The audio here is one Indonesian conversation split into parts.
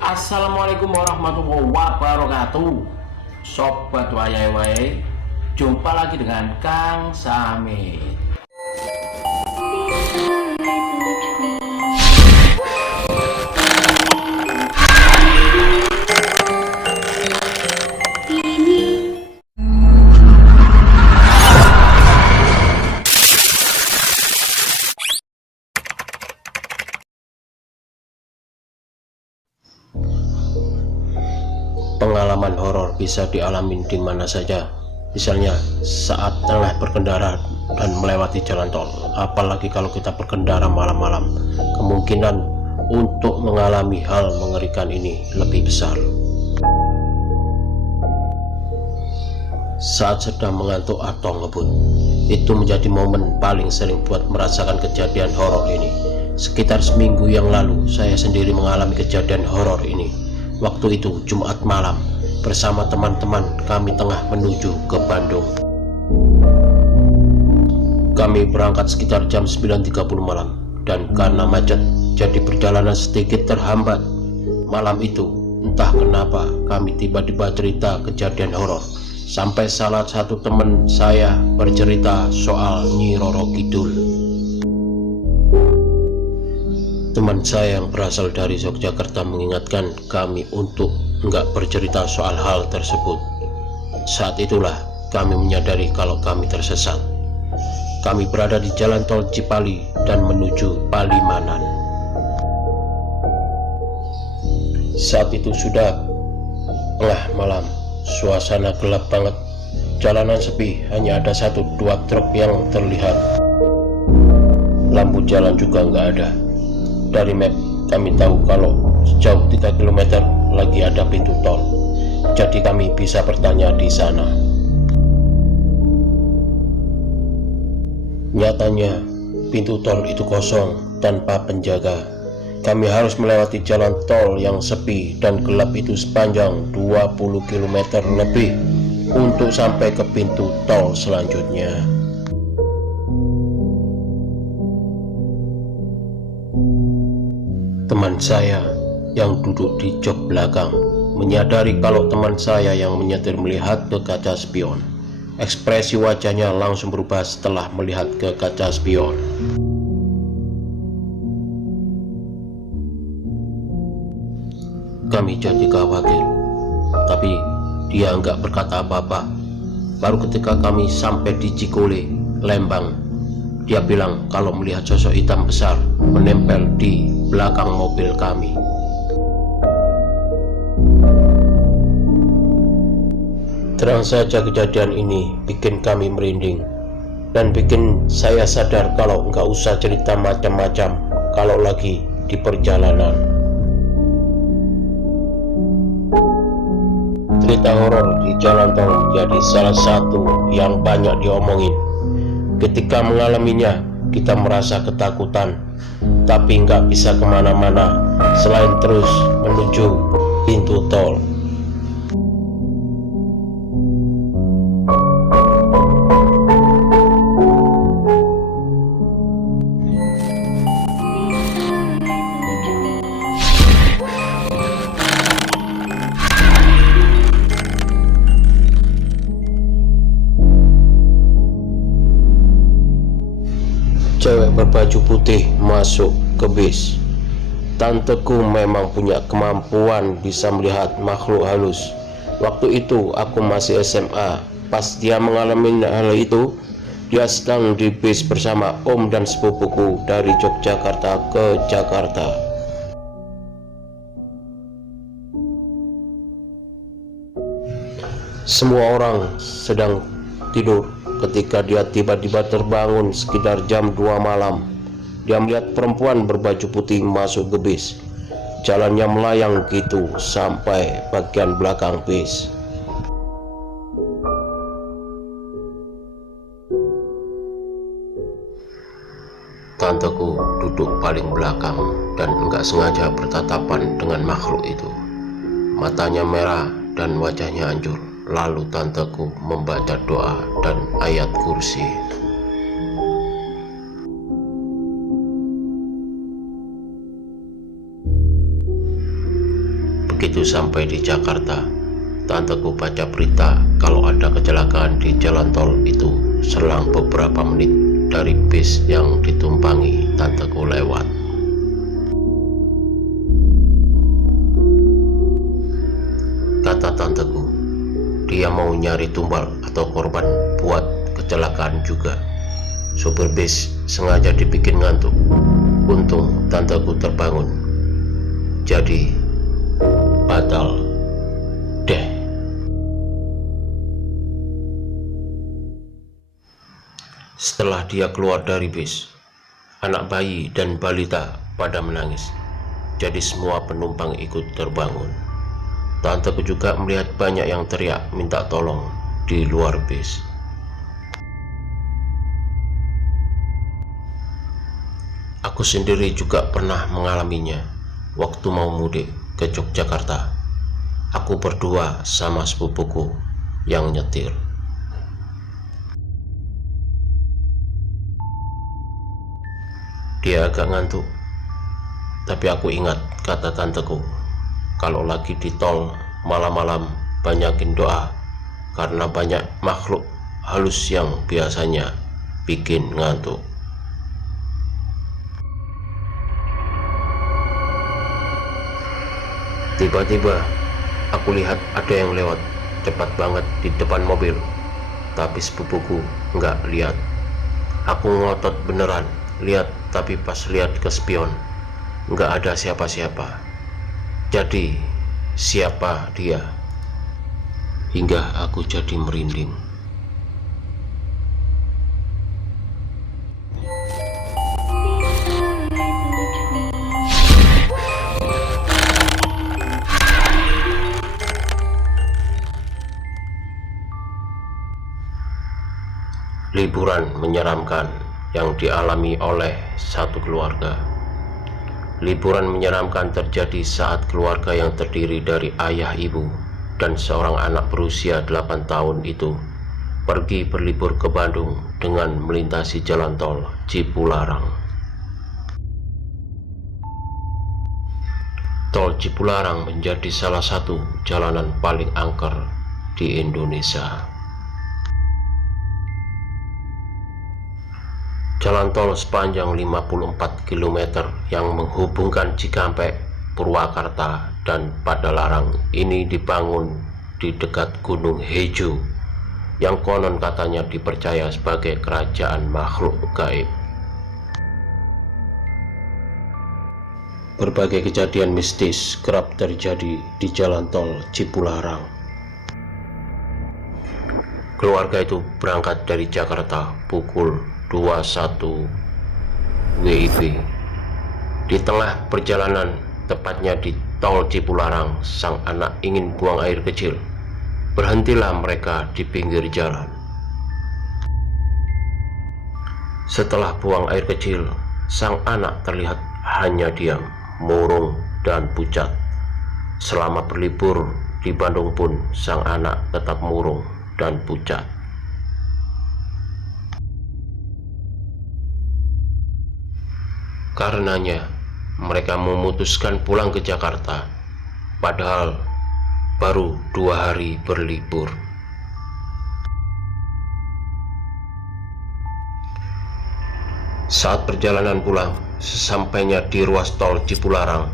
Assalamualaikum warahmatullahi wabarakatuh. Sobat wayai, jumpa lagi dengan Kang Samit. Pengalaman horor bisa dialami di mana saja, misalnya saat tengah berkendara dan melewati jalan tol. Apalagi kalau kita berkendara malam-malam, kemungkinan untuk mengalami hal mengerikan ini lebih besar. Saat sedang mengantuk atau ngebut, itu menjadi momen paling sering buat merasakan kejadian horor ini. Sekitar seminggu yang lalu, saya sendiri mengalami kejadian horor ini. Waktu itu Jumat malam, bersama teman-teman kami tengah menuju ke Bandung. Kami berangkat sekitar jam 9.30 malam, dan karena macet jadi perjalanan sedikit terhambat. Malam itu entah kenapa kami tiba-tiba cerita kejadian horor, sampai salah satu teman saya bercerita soal Nyi Roro Kidul. Teman saya yang berasal dari Yogyakarta mengingatkan kami untuk enggak bercerita soal hal tersebut. Saat itulah kami menyadari kalau kami tersesat. Kami berada di jalan tol Cipali dan menuju Palimanan. Saat itu sudah tengah malam, suasana gelap banget. Jalanan sepi, hanya ada 1-2 truk yang terlihat. Lampu jalan juga nggak ada. Dari map kami tahu kalau sejauh 3 km lagi ada pintu tol, jadi kami bisa bertanya di sana. Nyatanya pintu tol itu kosong tanpa penjaga. Kami harus melewati jalan tol yang sepi dan gelap itu sepanjang 20 km lebih untuk sampai ke pintu tol selanjutnya. Teman saya yang duduk di jok belakang menyadari kalau teman saya yang menyetir melihat ke kaca spion. Ekspresi wajahnya langsung berubah setelah melihat ke kaca spion. Kami jadi khawatir, tapi dia enggak berkata apa-apa. Baru ketika kami sampai di Cikole, Lembang, dia bilang kalau melihat sosok hitam besar menempel di belakang mobil kami. Terang saja kejadian ini bikin kami merinding dan bikin saya sadar kalau nggak usah cerita macam-macam kalau lagi di perjalanan. Cerita horor di jalan tol menjadi salah satu yang banyak diomongin. Ketika mengalaminya, kita merasa ketakutan, tapi nggak bisa kemana-mana selain terus menuju pintu tol. Cewek berbaju putih masuk ke bis. Tanteku memang punya kemampuan bisa melihat makhluk halus. Waktu itu aku masih SMA. Pas dia mengalami hal itu, dia sedang di bis bersama om dan sepupuku dari Yogyakarta ke Jakarta. Semua orang sedang tidur ketika dia tiba-tiba terbangun sekitar jam 2 malam. Dia melihat perempuan berbaju putih masuk ke bis. Jalannya melayang gitu sampai bagian belakang bis. Tanteku duduk paling belakang dan enggak sengaja bertatapan dengan makhluk itu. Matanya merah dan wajahnya hancur. Lalu tanteku membaca doa dan ayat kursi. Begitu sampai di Jakarta, tanteku baca berita kalau ada kecelakaan di jalan tol itu selang beberapa menit dari bis yang ditumpangi tanteku lewat. Kata tanteku, dia mau nyari tumbal atau korban buat kecelakaan juga. Sopir bis sengaja dibikin ngantuk. Untung tanteku terbangun. Jadi batal deh. Setelah dia keluar dari bis, anak bayi dan balita pada menangis. Jadi semua penumpang ikut terbangun. Tanteku juga melihat banyak yang teriak minta tolong di luar bis. Aku sendiri juga pernah mengalaminya waktu mau mudik ke Yogyakarta. Aku berdua sama sepupuku yang nyetir. Dia agak ngantuk, tapi aku ingat kata tanteku, kalau lagi di tol malam-malam banyakin doa, karena banyak makhluk halus yang biasanya bikin ngantuk. Tiba-tiba aku lihat ada yang lewat cepat banget di depan mobil, tapi sepupuku nggak lihat. Aku ngotot beneran lihat, tapi pas lihat ke spion nggak ada siapa-siapa. Jadi siapa dia? Hingga aku jadi merinding. Liburan menyeramkan yang dialami oleh satu keluarga. Liburan menyeramkan terjadi saat keluarga yang terdiri dari ayah, ibu, dan seorang anak berusia 8 tahun itu pergi berlibur ke Bandung dengan melintasi jalan tol Cipularang. Tol Cipularang menjadi salah satu jalanan paling angker di Indonesia. Jalan tol sepanjang 54 km yang menghubungkan Cikampek, Purwakarta, dan Padalarang ini dibangun di dekat Gunung Hejo yang konon katanya dipercaya sebagai kerajaan makhluk gaib. Berbagai kejadian mistis kerap terjadi di jalan tol Cipularang. Keluarga itu berangkat dari Jakarta pukul 21 WIB. Di tengah perjalanan, tepatnya di tol Cipularang, sang anak ingin buang air kecil. Berhentilah mereka di pinggir jalan. Setelah buang air kecil, sang anak terlihat hanya diam, murung, dan pucat. Selama berlibur di Bandung pun, sang anak tetap murung dan pucat. Karenanya, mereka memutuskan pulang ke Jakarta, padahal baru 2 hari berlibur. Saat perjalanan pulang, sesampainya di ruas tol Cipularang,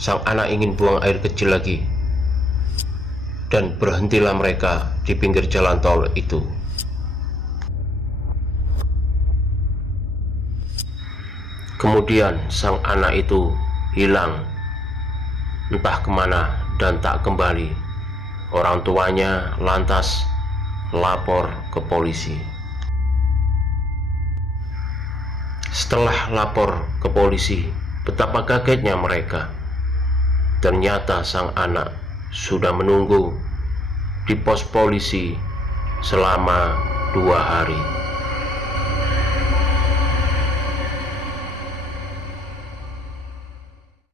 sang anak ingin buang air kecil lagi, dan berhentilah mereka di pinggir jalan tol itu. Kemudian sang anak itu hilang, entah kemana dan tak kembali. Orang tuanya lantas lapor ke polisi. Setelah lapor ke polisi, betapa kagetnya mereka. Ternyata sang anak sudah menunggu di pos polisi selama 2 hari.